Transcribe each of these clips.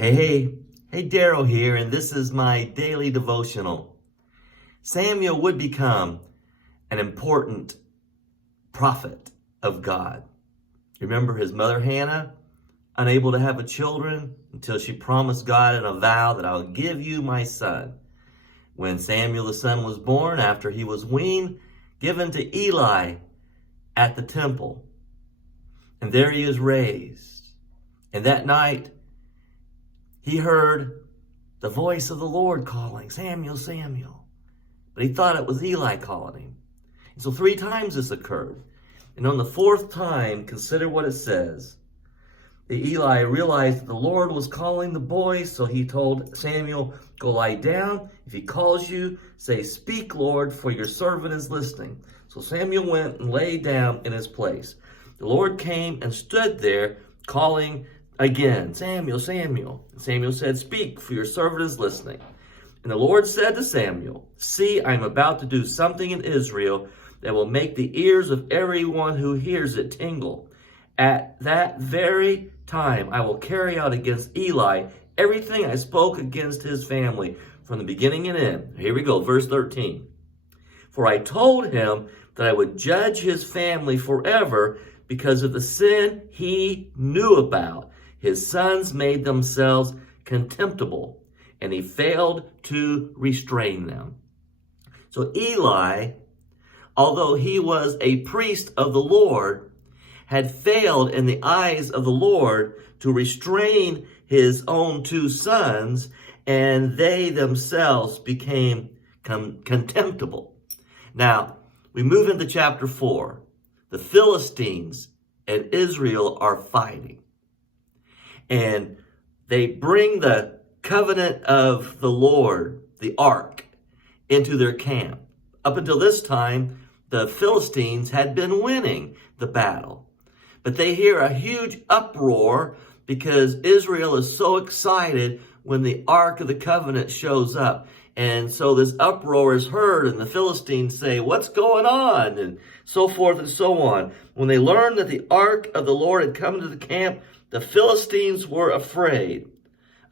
Hey, Daryl here, and this is my daily devotional. Samuel would become an important prophet of God. Remember his mother Hannah, unable to have a children until she promised God in a vow that I'll give you my son. When Samuel the son was born, after he was weaned, given to Eli at the temple. And there he is raised. And that night, he heard the voice of the Lord calling, Samuel, Samuel. But he thought it was Eli calling him. And so 3 times this occurred. And on the 4th time, consider what it says. Eli realized that the Lord was calling the boy, so he told Samuel, go lie down. If he calls you, say, speak, Lord, for your servant is listening. So Samuel went and lay down in his place. The Lord came and stood there, calling again, Samuel, Samuel. And Samuel said, speak, for your servant is listening. And the Lord said to Samuel, see, I am about to do something in Israel that will make the ears of everyone who hears it tingle. At that very time, I will carry out against Eli everything I spoke against his family from the beginning and end. Here we go, verse 13. For I told him that I would judge his family forever because of the sin he knew about. His sons made themselves contemptible, and he failed to restrain them. So Eli, although he was a priest of the Lord, had failed in the eyes of the Lord to restrain his own 2 sons, and they themselves became contemptible. Now, we move into chapter 4. The Philistines and Israel are fighting. And they bring the covenant of the Lord, the ark, into their camp. Up until this time, the Philistines had been winning the battle. But they hear a huge uproar because Israel is so excited when the Ark of the Covenant shows up. And so this uproar is heard, and the Philistines say, what's going on? And so forth and so on. When they learned that the Ark of the Lord had come into the camp, the Philistines were afraid.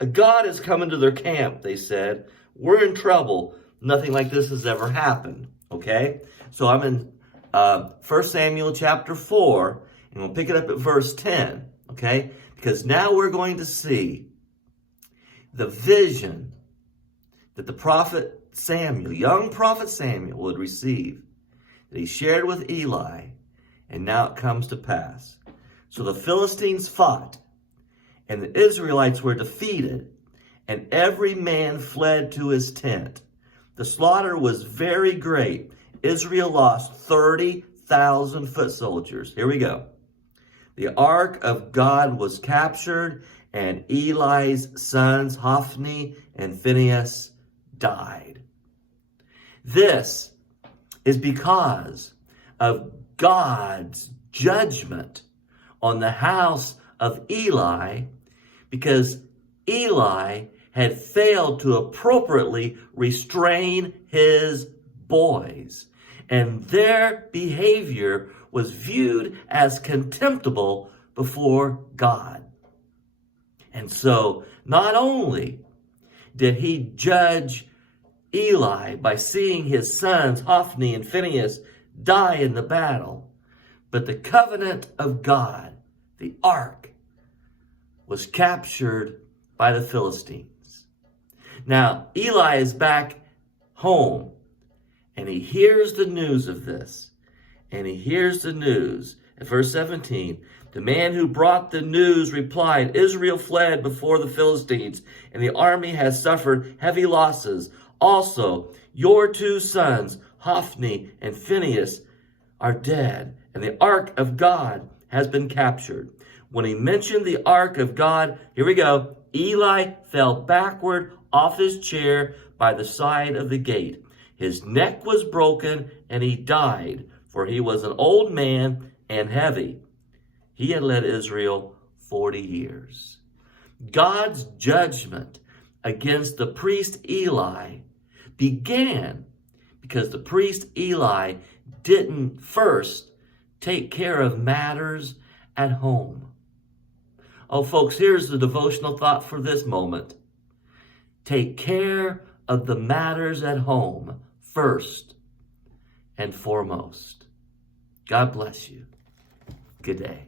A God has come into their camp, they said. We're in trouble. Nothing like this has ever happened. Okay? So I'm in 1 Samuel chapter 4. And we'll pick it up at verse 10, okay? Because now we're going to see the vision that the prophet Samuel, young prophet Samuel, would receive, that he shared with Eli, and now it comes to pass. So the Philistines fought, and the Israelites were defeated, and every man fled to his tent. The slaughter was very great. Israel lost 30,000 foot soldiers. Here we go. The ark of God was captured, and Eli's sons, Hophni and Phinehas, died. This is because of God's judgment on the house of Eli, because Eli had failed to appropriately restrain his boys, and their behavior was viewed as contemptible before God. And so, not only did he judge Eli by seeing his sons, Hophni and Phinehas, die in the battle, but the covenant of God, the ark, was captured by the Philistines. Now, Eli is back home, and he hears the news of this. And he hears the news. At verse 17, the man who brought the news replied, Israel fled before the Philistines, and the army has suffered heavy losses. Also, your 2 sons, Hophni and Phinehas, are dead, and the ark of God has been captured. When he mentioned the ark of God, here we go, Eli fell backward off his chair by the side of the gate. His neck was broken, and he died, for he was an old man and heavy. He had led Israel 40 years. God's judgment against the priest Eli began because the priest Eli didn't first take care of matters at home. Oh, folks, here's the devotional thought for this moment. Take care of the matters at home first and foremost. God bless you. Good day.